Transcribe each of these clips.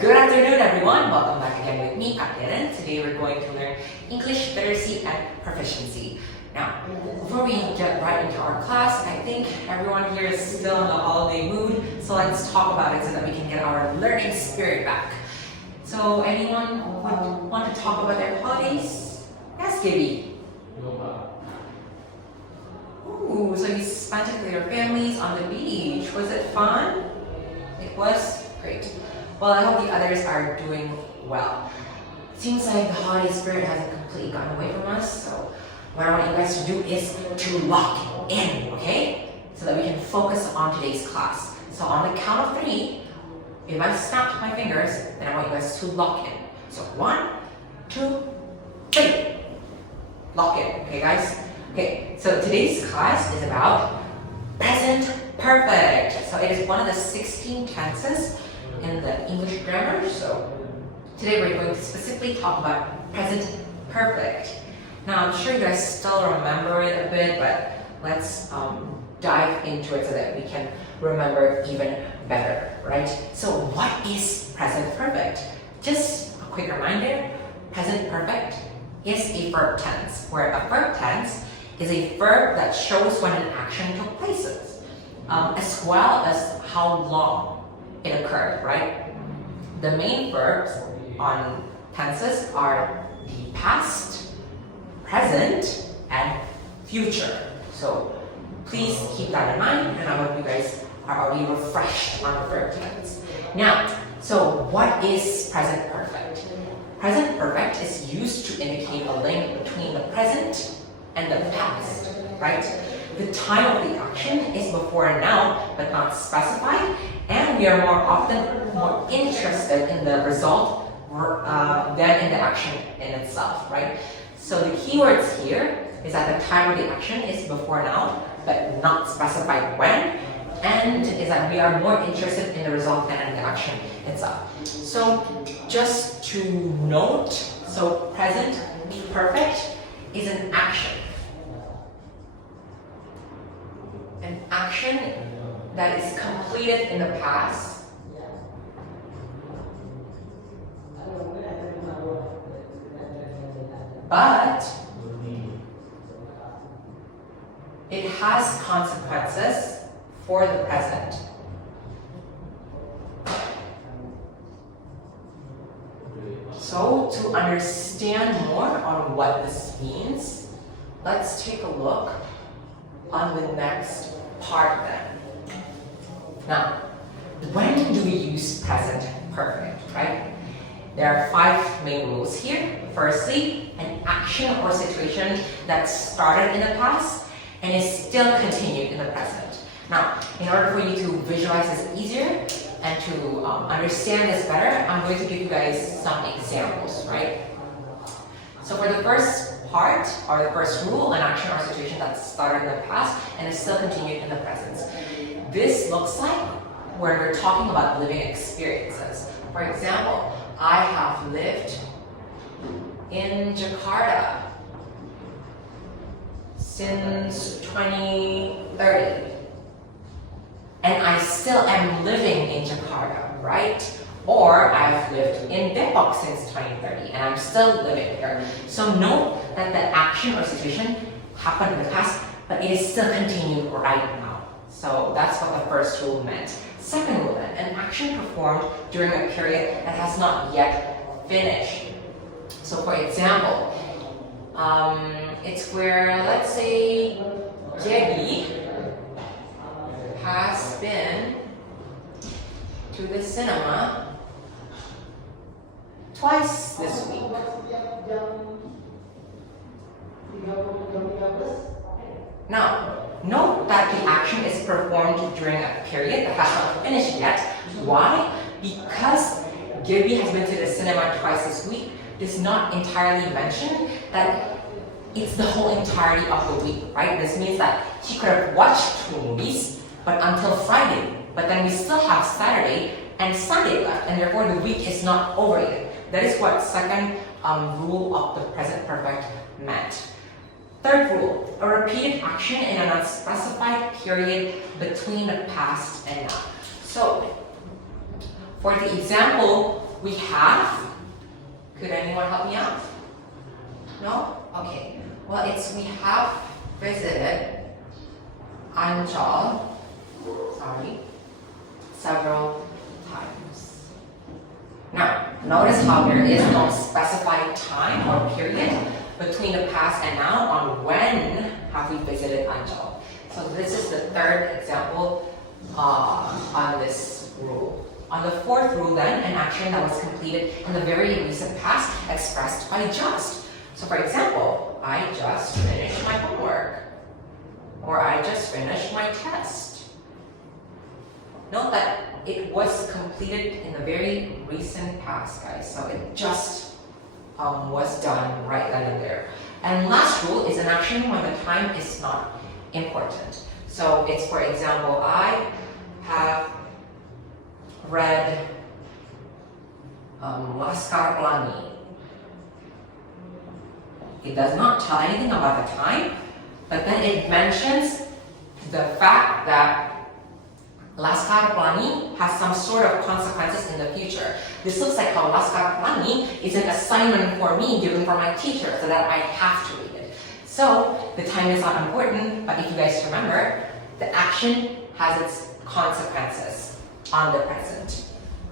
Good afternoon, everyone. Welcome back again with me, Karen. Today we're going to learn English literacy and proficiency. Now, before we get right into our class, I think everyone here is still in the holiday mood, so let's talk about it so that we can get our learning spirit back. So, anyone would want to talk about their holidays? Yes, Gibby. Ooh, so you spent it with your families on the beach. Was it fun? It was great. Well, I hope the others are doing well. Seems like the holiday spirit hasn't completely gotten away from us, so what I want you guys to do is to lock in, okay? So that we can focus on today's class. So on the count of 3, if I snap my fingers, then I want you guys to lock in. So 1, 2, 3. Lock in, okay guys? Okay, so today's class is about present perfect. So it is one of the 16 tenses in the English grammar. So today we're going to specifically talk about present perfect. Now I'm sure you guys still remember it a bit, but let's dive into it so that we can remember even better, right? So what is present perfect? Just a quick reminder, present perfect is a verb tense, where a verb tense is a verb that shows when an action took place, as well as how long it occurred, right? The main verbs on tenses are the past, present, and future. So please keep that in mind, and I hope you guys are already refreshed on the verb tense. Now, so what is present perfect? Present perfect is used to indicate a link between the present and the past, right? The time of the action is before and now, but not specified, and we are more often more interested in the result than in the action in itself, right? So the keywords here is that the time of the action is before now, but not specified when, and is that we are more interested in the result than in the action itself. So just to note, so present perfect is an action. An action that is completed in the past but it has consequences for the present. So to understand more on what this means, let's take a look on the next part then. Now, when do we use present perfect, right? There are 5 main rules here. Firstly, an action or situation that started in the past and is still continued in the present. Now, in order for you to visualize this easier and to understand this better, I'm going to give you guys some examples, right? So for the first part, or the first rule, an action or situation that started in the past and is still continued in the present. This looks like when we're talking about living experiences. For example, I have lived in Jakarta since 2030. And I still am living in Jakarta, right? Or I've lived in Depok since 2030 and I'm still living here. So note that the action or situation happened in the past, but it is still continued right now. So that's what the first rule meant. Second rule then, an action performed during a period that has not yet finished. So for example, it's where, let's say, Debbie has been to the cinema twice this week. Now, note that the action is performed during a period that has not finished yet. Why? Because Gibby has been to the cinema twice this week does not entirely mention that it's the whole entirety of the week, right? This means that she could have watched 2 movies, but until Friday. But then we still have Saturday and Sunday left, and therefore the week is not over yet. That is what second rule of the present perfect meant. Third rule, a repeated action in an unspecified period between the past and now. So, for the example we have, could anyone help me out? No? Okay. Well, it's we have visited Anjal, several times. Now, notice how there is no specified time or period between the past and now on when have we visited Anjal. So this is the third example on this rule. On the fourth rule then, an action that was completed in the very recent past expressed by just. So for example, I just finished my homework, or I just finished my test. Note that it was completed in the very recent past, guys. So it just was done right then and there. And last rule is an action when the time is not important. So it's, for example, I have read Laskar Pelangi. It does not tell anything about the time, but then it mentions the fact that Laskar Pelangi has some sort of consequences in the future. This looks like how Laskar Pelangi is an assignment for me given for my teacher so that I have to read it. So the time is not important, but if you guys remember, the action has its consequences on the present.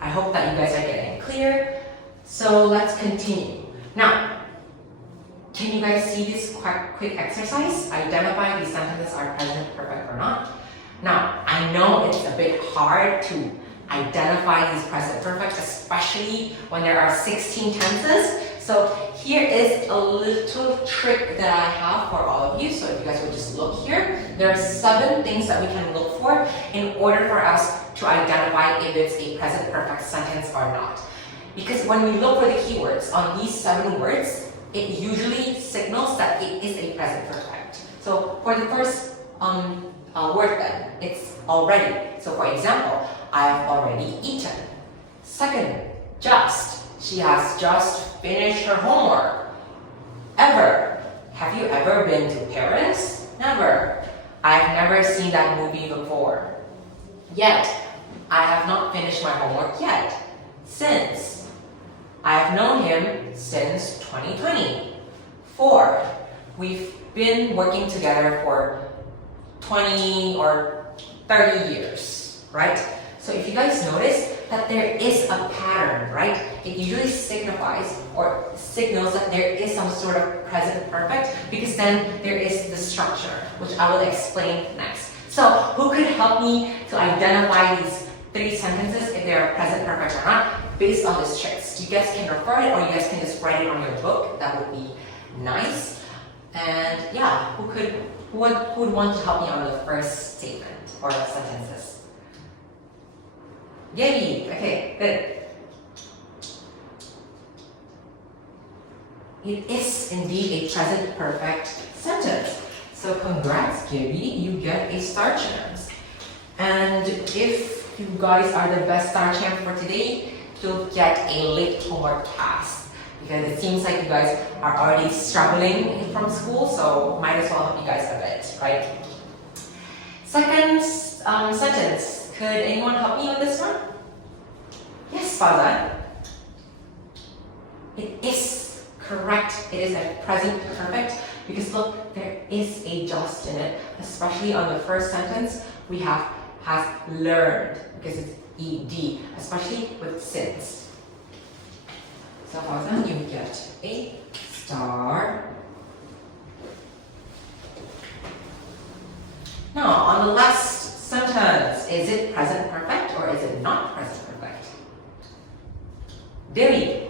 I hope that you guys are getting clear. So let's continue. Now, can you guys see this quick exercise? Identify these sentences are present perfect or not. Now, I know it's a bit hard to identify these present perfect, especially when there are 16 tenses. So here is a little trick that I have for all of you. So if you guys would just look here, there are 7 things that we can look for in order for us to identify if it's a present perfect sentence or not. Because when we look for the keywords on these 7 words, it usually signals that it is a present perfect. So for the first word then, it's already. So for example, I have already eaten. Second, just. She has just finished her homework. Ever. Have you ever been to Paris? Never. I've never seen that movie before. Yet. I have not finished my homework yet. Since. I have known him since 2020. 4. We've been working together for 20 or 30 years, right? So if you guys notice that there is a pattern, right? It usually signifies or signals that there is some sort of present perfect because then there is the structure, which I will explain next. So who could help me to identify these 3 sentences if they are present perfect or not based on this tricks? You guys can refer it or you guys can just write it on your book. That would be nice. And yeah, who would want to help me on the first statement or the sentences? Gaby, okay, good. It is indeed a present perfect sentence. So congrats, Gaby, you get a star chance. And if you guys are the best star champ for today, you'll get a late homework pass. Because it seems like you guys are already struggling from school, so might as well help you guys a bit, right? Second sentence. Could anyone help me on this one? Yes, Fazan. It is correct. It is a present perfect because look, there is a just in it, especially on the first sentence. We have has learned because it's ed, especially with since. So Fazan, you get a star. Now, on the last sentence, is it present perfect or is it not present perfect? Devi.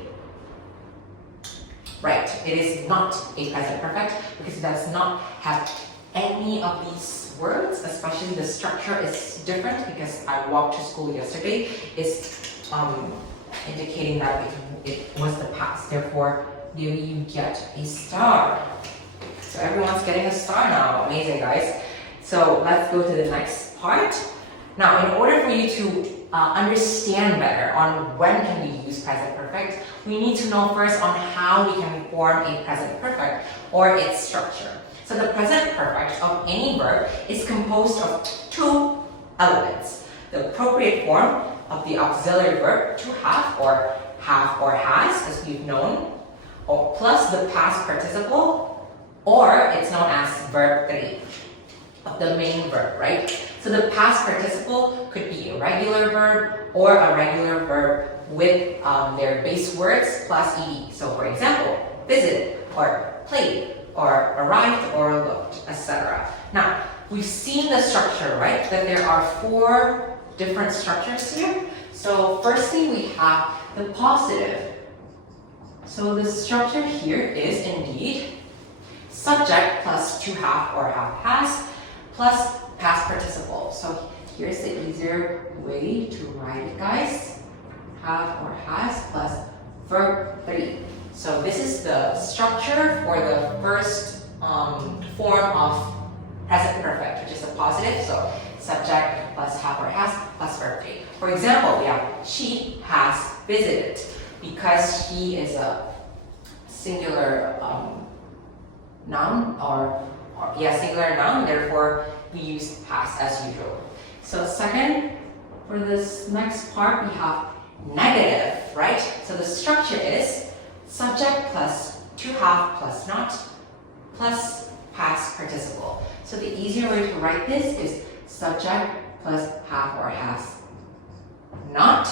Right, it is not a present perfect because it does not have any of these words, especially the structure is different because I walked to school yesterday. It's indicating that it was the past. Therefore, Devi, you get a star. So everyone's getting a star now. Amazing, guys. So let's go to the next part. Now, in order for you to understand better on when can we use present perfect, we need to know first on how we can form a present perfect or its structure. So the present perfect of any verb is composed of 2 elements. The appropriate form of the auxiliary verb to have or has, as we've known, or plus the past participle, or it's known as verb 3 of the main verb, right? So the past participle could be a regular verb or a regular verb with their base words plus ed. So for example, visit or played or arrived or looked, etc. Now, we've seen the structure, right? That there are 4 different structures here. So firstly, we have the positive. So the structure here is indeed subject plus to have or have has plus past participle. So here's the easier way to write it, guys. Have or has plus verb 3. So this is the structure for the first form of present perfect, which is a positive. So subject plus have or has plus verb 3. For example, we have she has visited because she is a singular noun singular noun, therefore we use has as usual. So second, for this next part, we have negative, right? So the structure is subject plus to have plus not plus past participle. So the easier way to write this is subject plus have or has not.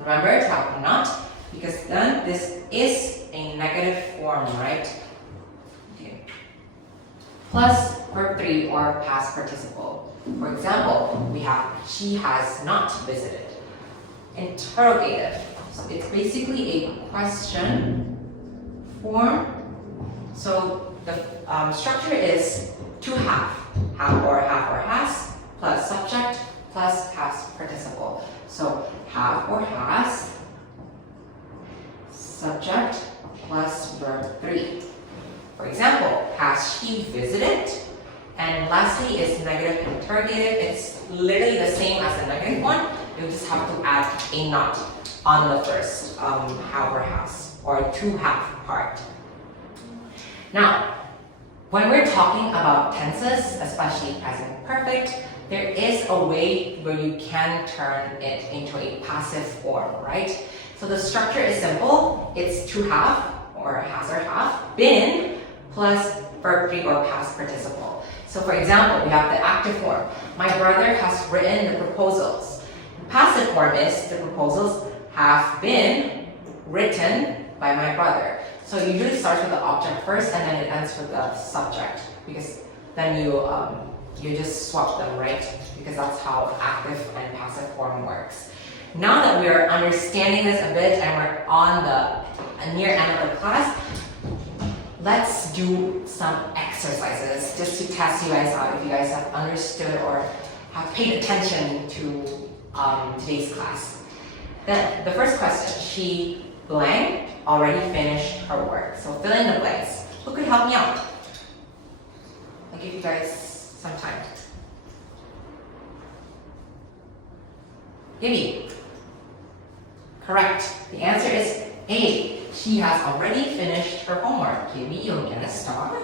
Remember to have not, because then this is a negative form, right? Okay. Plus verb 3 or past participle. For example, we have she has not visited. Interrogative. So it's basically a question form. So the structure is to have or has, plus subject plus past participle. So have or has, subject plus verb 3. For example, has she visited? And lastly is negative interrogative. It's literally the same as the negative one. You just have to add a not on the first have or has, or to have part. Now, when we're talking about tenses, especially present perfect, there is a way where you can turn it into a passive form, right? So the structure is simple. It's to have or has or have been plus verb 3 or past participle. So for example, we have the active form. My brother has written the proposals. The passive form is the proposals have been written by my brother. So it usually starts with the object first and then it ends with the subject, because then you just swap them, right? Because that's how active and passive form works. Now that we are understanding this a bit and we're on the near end of the class, let's do some exercises just to test you guys out if you guys have understood or have paid attention to today's class. Then the first question, she blank already finished her work. So fill in the blanks. Who could help me out? I'll give you guys some time. Gibby. Correct. The answer is A. She has already finished her homework. Gibby, you'll get a star.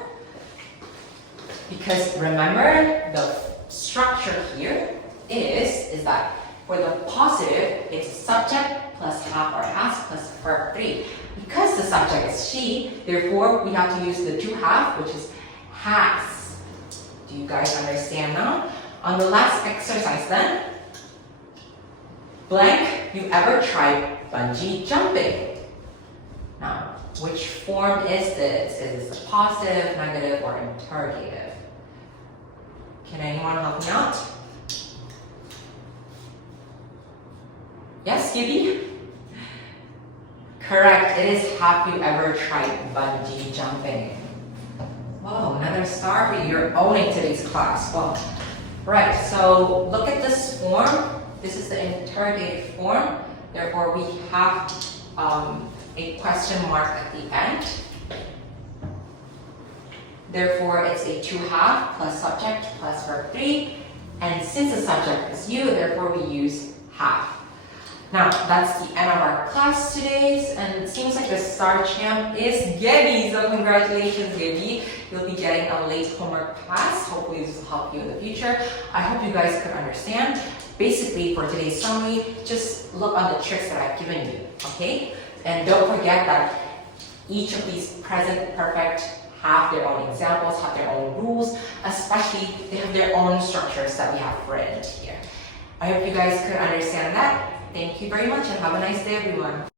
Because remember, the structure here is that for the positive, it's subject plus have or has plus verb 3. Because the subject is she, therefore we have to use the to have, which is has. Do you guys understand now? On the last exercise then, blank, you ever tried bungee jumping? Now, which form is this? Is this a positive, negative, or interrogative? Can anyone help me out? Yes, Gibby? Correct, it is have you ever tried bungee jumping? Whoa, another star for you. You're owning today's class. Well, right, so look at this form. This is the interrogative form. Therefore, we have a question mark at the end. Therefore, it's a to have plus subject plus verb 3. And since the subject is you, therefore we use have. Now, that's the end of our class today, and it seems like the star champ is Gabby. So congratulations, Gabby. You'll be getting a late homework class. Hopefully this will help you in the future. I hope you guys could understand. basically for today's summary, just look on the tricks that I've given you, okay? And don't forget that each of these present perfect have their own examples, have their own rules, especially they have their own structures that we have written here. I hope you guys could understand that. Thank you very much and have a nice day, everyone.